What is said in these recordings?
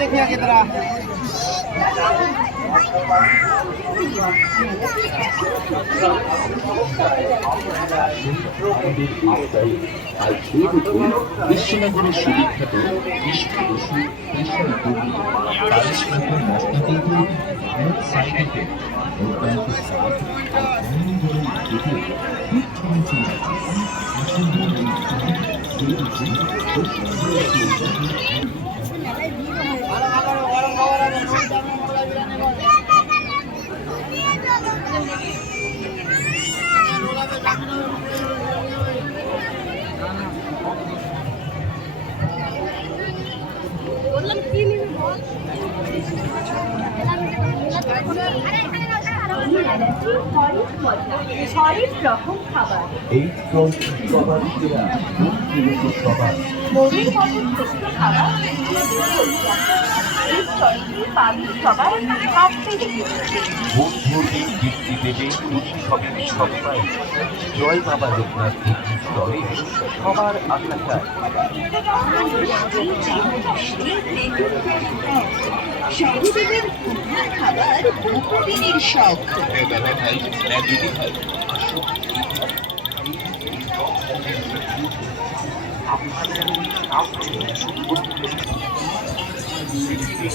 देखिए कितना বিশ্বনগরের সুবিখ্যাত কৃষ্ণ বসু পেশা কর্মী কালেশ্বরের মস্তাকে সাইডে শরীর রকম খাবার এই সবার মনের মতন সুস্থ খাবার এই শরীরে পাবি সবাই কাটতে রেখেছে ভোট ভোটে বৃত্তি দেবে উৎসবের সবাই জয় বাবা লোকনাথ স্তরে সবার আশা চায় শহীদের খাবার বহুদিনের শখ দাদা ভাই দিদি ভাই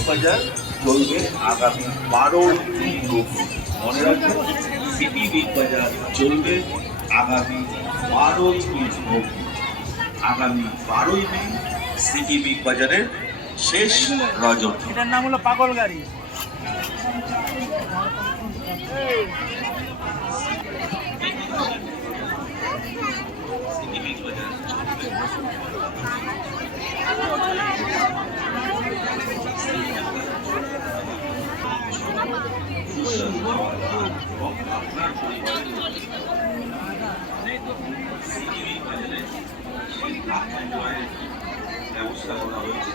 বাজার চলবে আগামী 12ই মনে রাখবেন সিটি বিগ বাজার চলবে আগামী 12ই আগামী 12ই মে সিটি বিগ বাজারের শেষ রজত। এটার নাম হলো পাগল গাড়ি। সিটি বিগ বাজার আপনার পরিবারের ব্যবস্থা করা হয়েছে।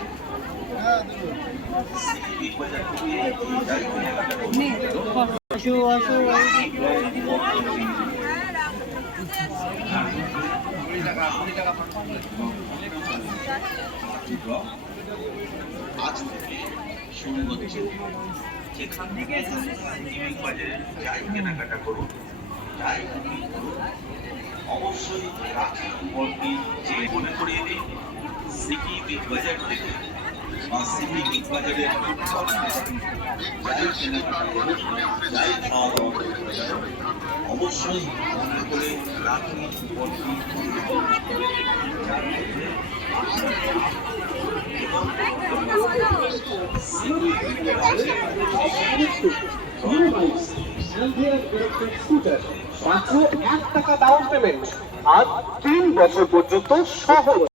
আজ থেকে শুরু হচ্ছে, যেখান থেকে বাজারে যাই কেনাকাটা করুন, যাই করুন, অবশ্যই রাখি বন্টি যে মনে করিয়ে দিন সিটি বিগ বাজার থেকে বা সিটি বিগ বাজারের যাই কেনাকাটা করুন, যাই খাওয়া দাওয়া করতে যান, অবশ্যই মনে করে রাখি বন্টি মাত্র 1 টাকা ডাউন পেমেন্ট, আজ 3 বছর পর্যন্ত সহজ।